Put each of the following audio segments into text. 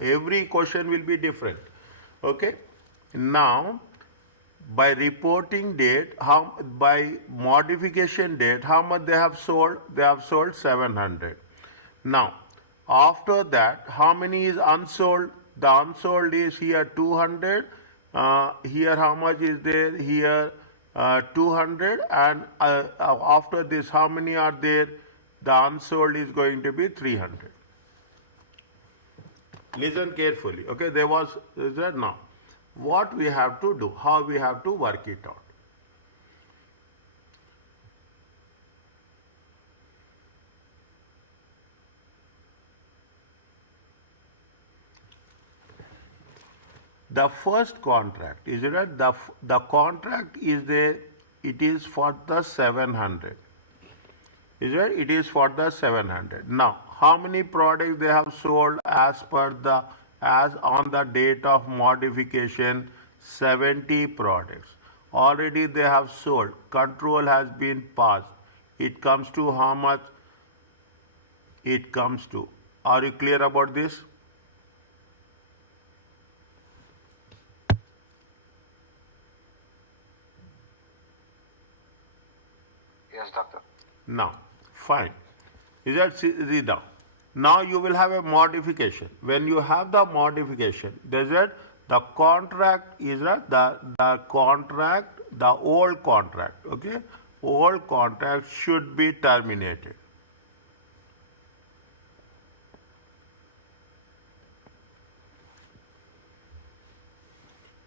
Every question will be different. Okay. Now, by reporting date, by modification date, how much they have sold? They have sold 700. Now, after that, how many is unsold? The unsold is here 200. Here how much is there? Here 200. And after this, how many are there? The unsold is going to be 300. Listen carefully. Okay, there was that now. What we have to do? How we have to work it out? The first contract is right. The contract is there. It is for the 700. Is right. It is for the 700. Now, how many products they have sold as per the on the date of modification? 70 products. Already they have sold. Control has been passed. It comes to how much? It comes to. Are you clear about this? Yes, doctor. Now, fine. Is that read down? Now you will have a modification. When you have the modification, there's that the contract is the contract, the old contract. Okay, old contract should be terminated.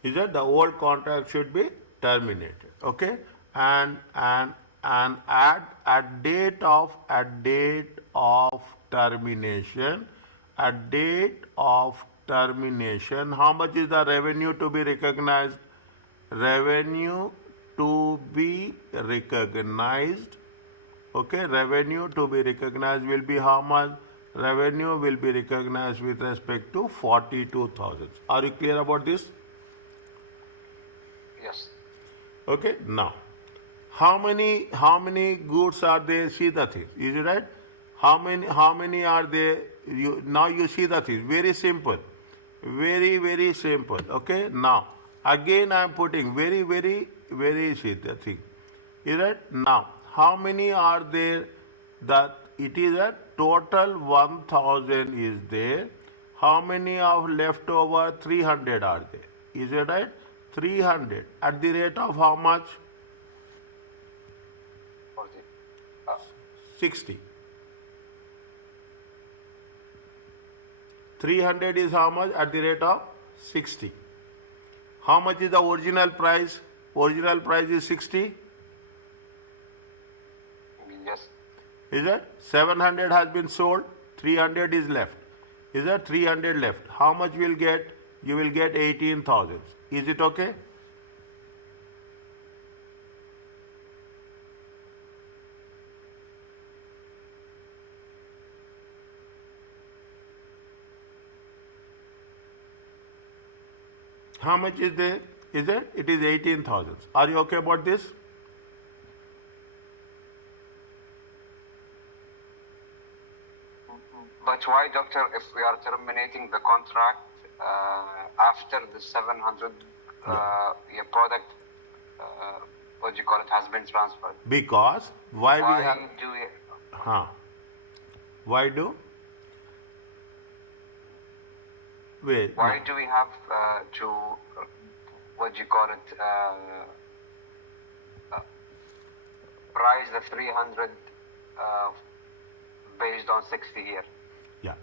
Is that the old contract should be terminated? Okay, and at date of termination, how much is the revenue to be recognized? Revenue to be recognized. Okay, revenue to be recognized will be how much? Revenue will be recognized with respect to 42,000. Are you clear about this? Yes. Okay, now. How many goods are there? See the thing. Is it right? How many are there? Now you see the thing. Very simple. Very simple. Okay. Now again I am putting very see the thing. Is it? Now how many are there? That it is a total 1000 is there. How many of leftover 300 are there? Is it right? 300 at the rate of how much? 60. 300 is how much? At the rate of 60. How much is the original price? Original price is 60. Yes. Is it? 700 has been sold. 300 is left. Is that 300 left? How much will get? You will get 18,000. Is it okay? How much is there? Is it? It is 18,000. Are you okay about this? But why, doctor, if we are terminating the contract after the 700 product, what do you call it, has been transferred? Because why we have? Do we? Why do? Wait. Why do we have to, what do you call it, price the 300 based on 60 here? Yeah.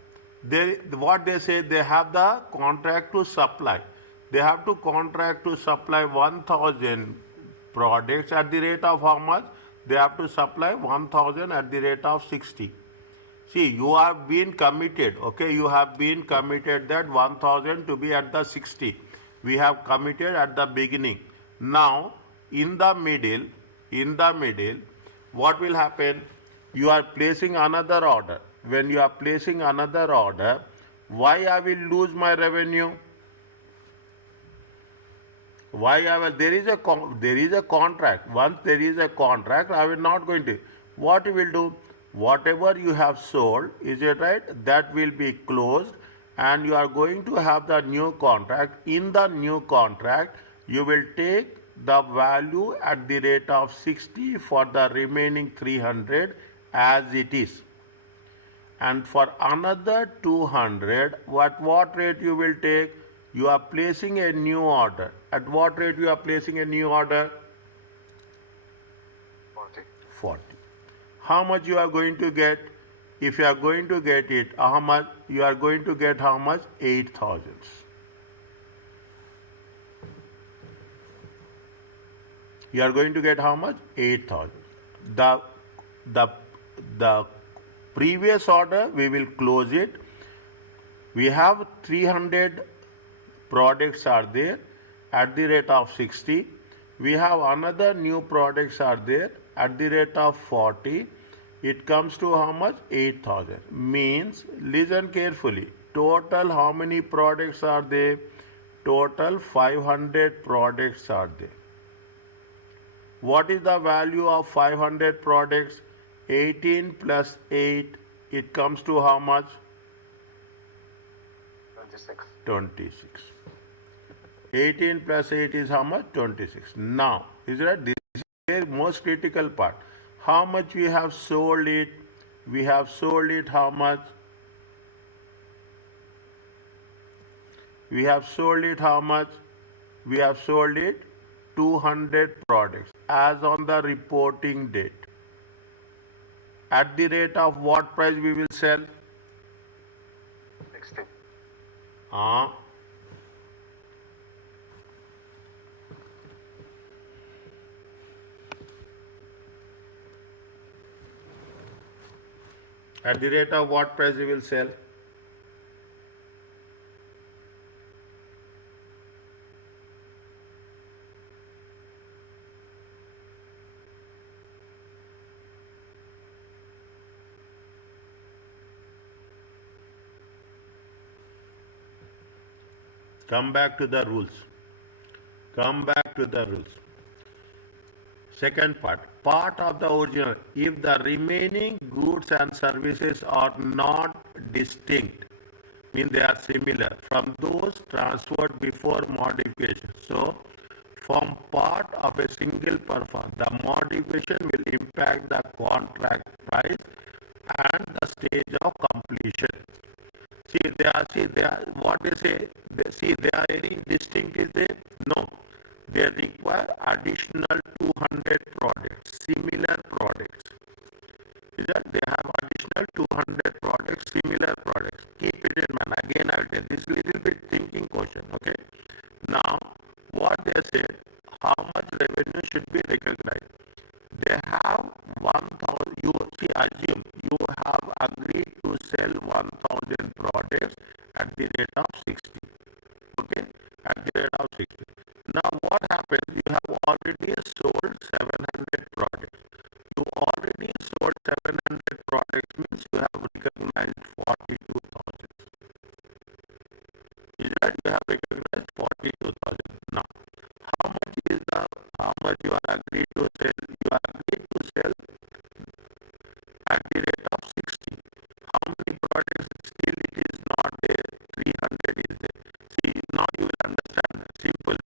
What they say, they have the contract to supply. They have to contract to supply 1,000 products at the rate of how much? They have to supply 1,000 at the rate of 60. See, you have been committed, okay? You have been committed that 1,000 to be at the 60. We have committed at the beginning. Now, in the middle, what will happen? You are placing another order. When you are placing another order, why I will lose my revenue? Why I will? There is a contract. Once there is a contract, I will not going to. What you will do? Whatever you have sold, is it right? That will be closed, and you are going to have the new contract. In the new contract, you will take the value at the rate of 60 for the remaining 300 as it is. And for another 200, what rate you will take? You are placing a new order. At what rate you are placing a new order? 40. 40. How much you are going to get? If you are going to get it, how much? You are going to get how much? 8,000. You are going to get how much? 8,000. The previous order, we will close it. We have 300 products are there at the rate of 60. We have another new products are there at the rate of 40. It comes to how much? 8,000. Means, listen carefully. Total how many products are there? Total 500 products are there. What is the value of 500 products? 18 plus 8, it comes to how much? 26. 26. 18 plus 8 is how much? 26. Now, is that this is the most critical part. How much we have sold it? We have sold it how much? We have sold it how much? We have sold it 200 products as on the reporting date. At the rate of what price we will sell? 60. At the rate of what price we will sell? Come back to the rules. Come back to the rules. Second part of the original. If the remaining goods and services are not distinct, mean they are similar from those transferred before modification. So, from part of a single perform, the modification will impact the contract price and the stage of completion. They are, what they say, they are any distinct is there? No. They require additional 200 products, similar products. Is that they have additional 200 products, similar products. Keep it in mind. Again, I will tell this little bit thinking question, okay? Now, what they say, how much revenue should be recognized? They have 1,000, you see, assume you have agreed to sell 1,000 products at the rate of 60. Okay? At the rate of 60. Now what happens? You have already sold 700 products. You already sold 700 products means you have recognized 42,000. Is that you have recognized 42,000. Now, how much you are agreed to sell? You are agreed to sell at the rate of 60. How many products still it is not there? 300 is there. See, now you will understand simply.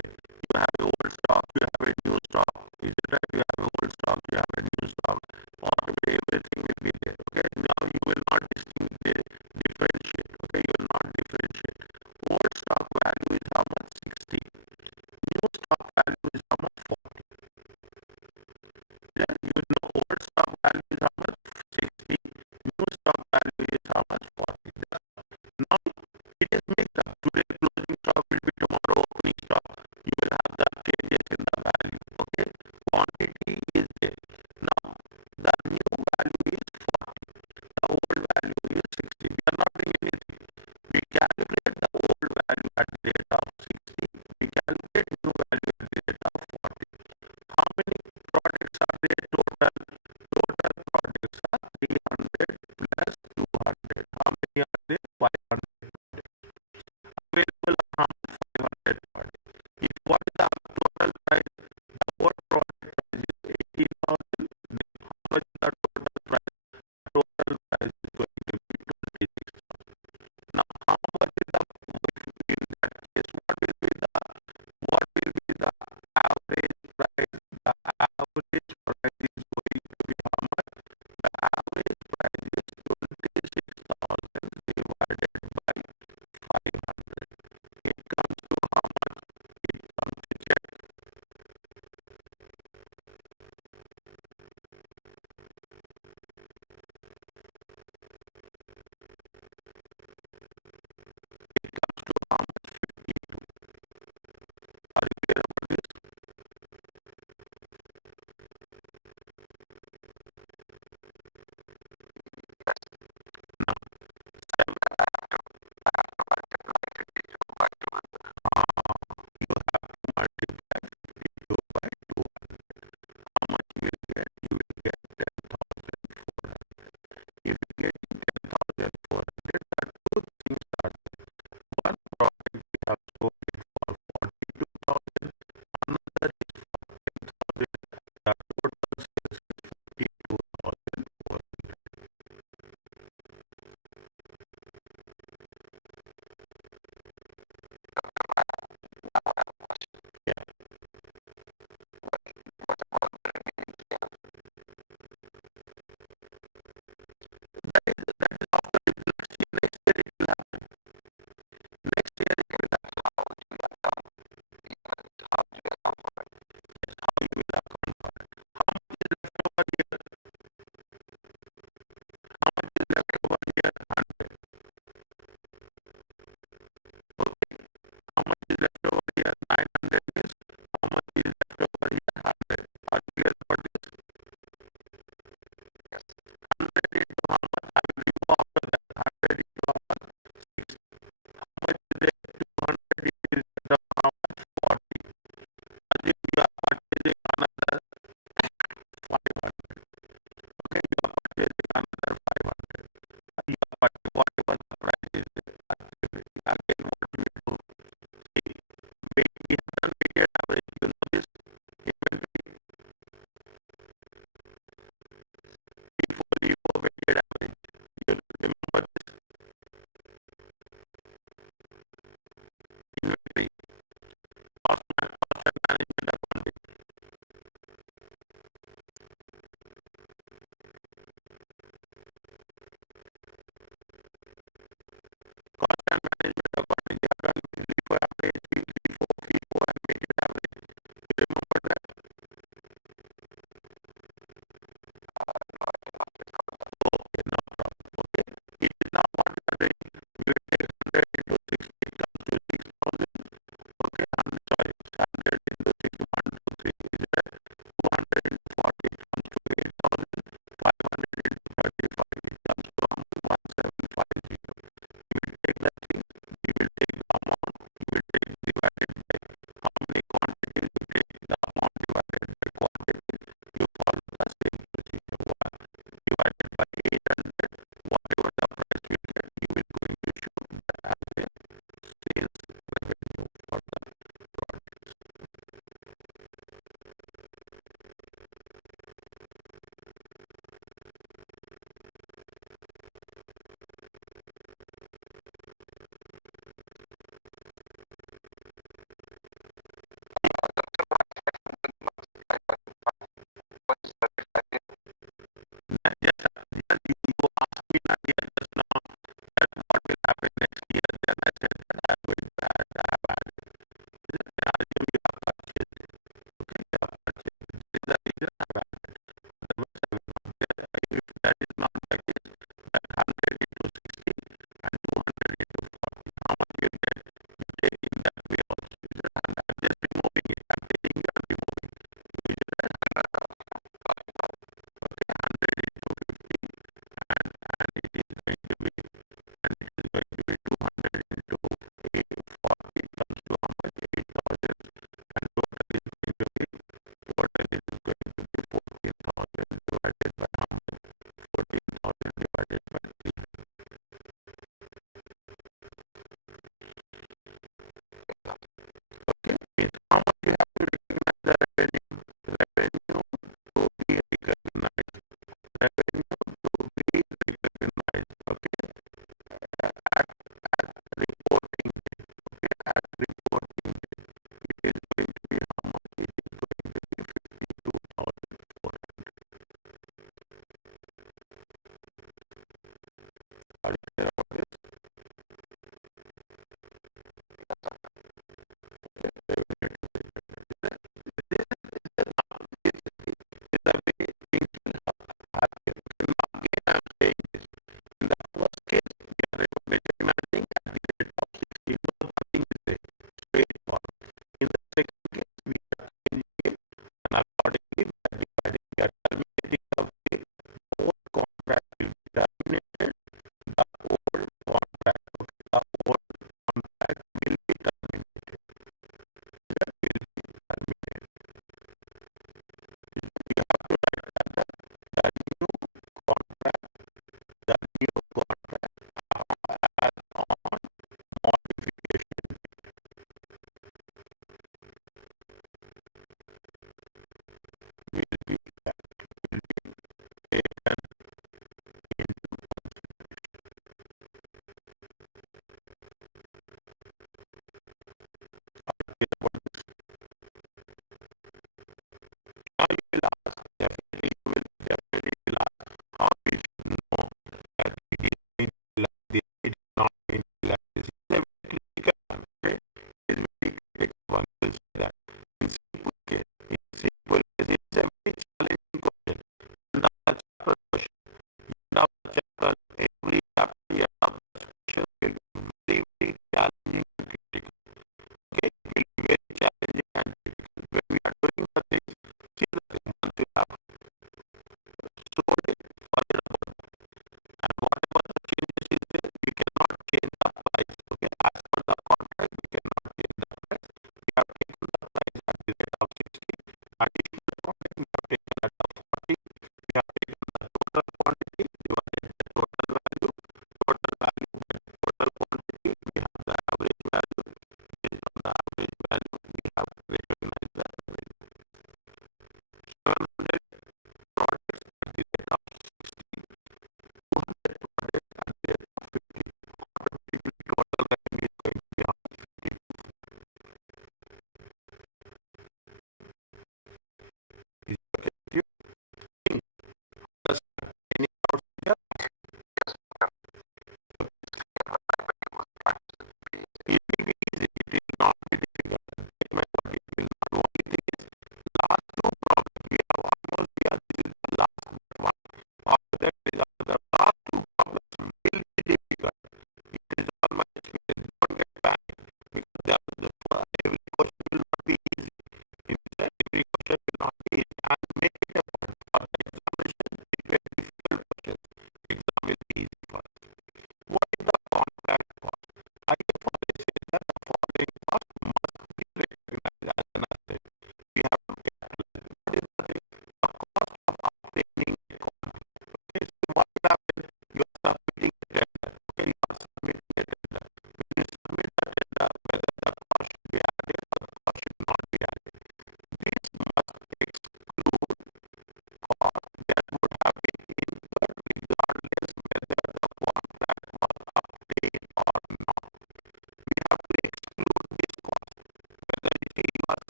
You have a old stock, you have a new stock. Is it right? You have a old stock, you have a new stock. Automatically everything will be there. Okay. Now you will not differentiate. Okay. You will not differentiate. Old stock value is how much? 60. New stock value is how much? 40. Then you know old stock value is how much? 60. New stock value is how much? 40. Now it is mixed up. Today closing stock will be tomorrow opening stock. You will have the changes in the value. Okay. Quantity is there. Now the new value is 40. The old value is 60. We are not doing anything. We calculate the old value at the rate of 60. We calculate new value at the rate of 40. How many products are there total? Total products are 300 plus 200. How many are there? 500 products. I will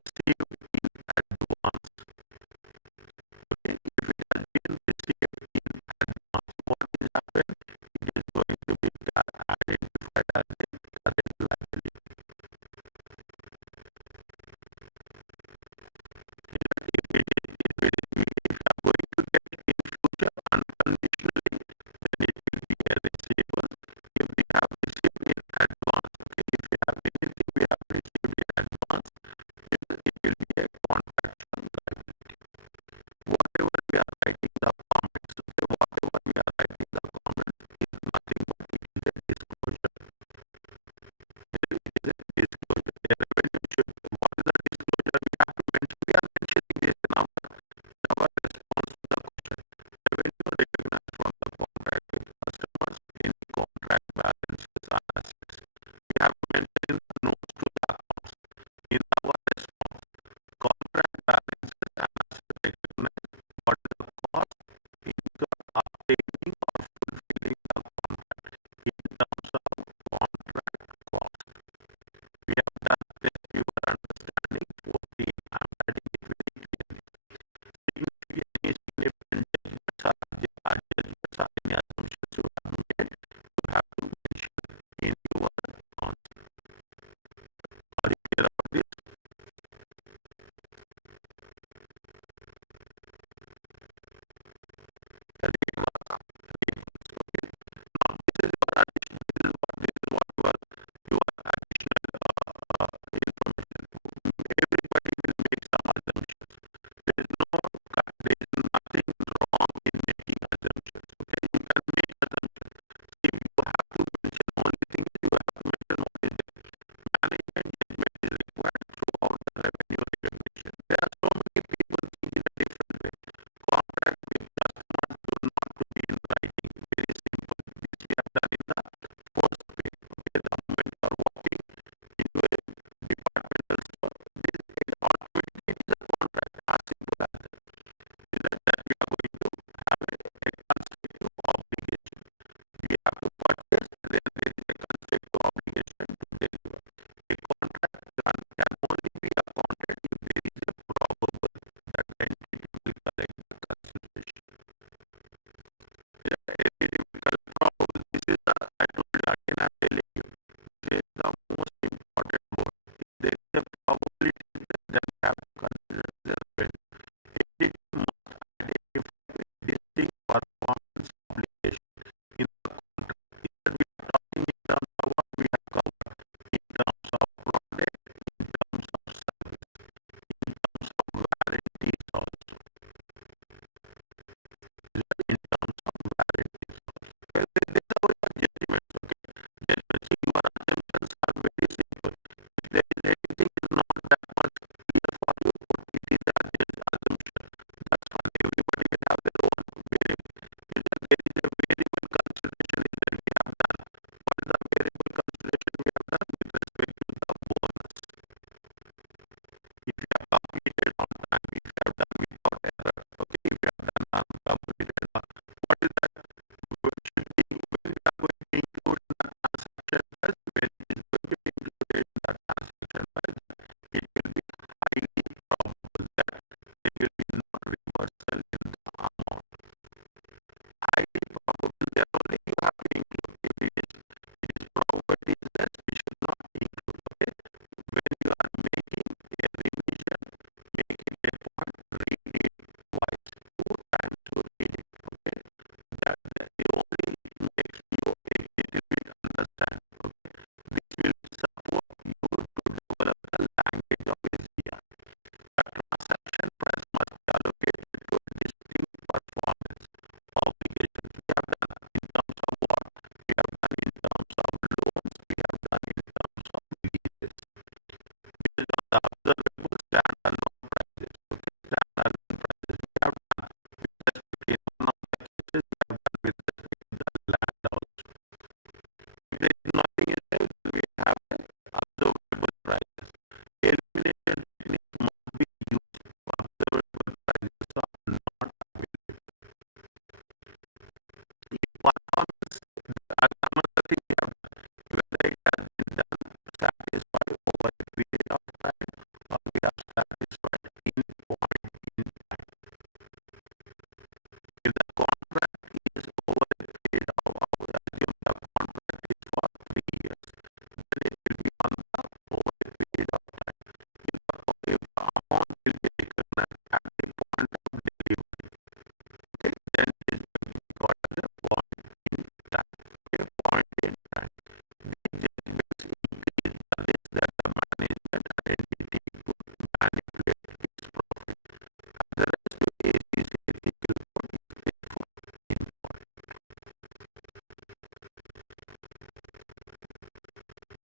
received in advance. Okay, if it has been received in advance, what is happened? It is going to be identified as a current liability. If you are going to get in future unconditionally, then it will be a receivable. If we have received in advance, okay, if we have anything we have received in advance, then it will be a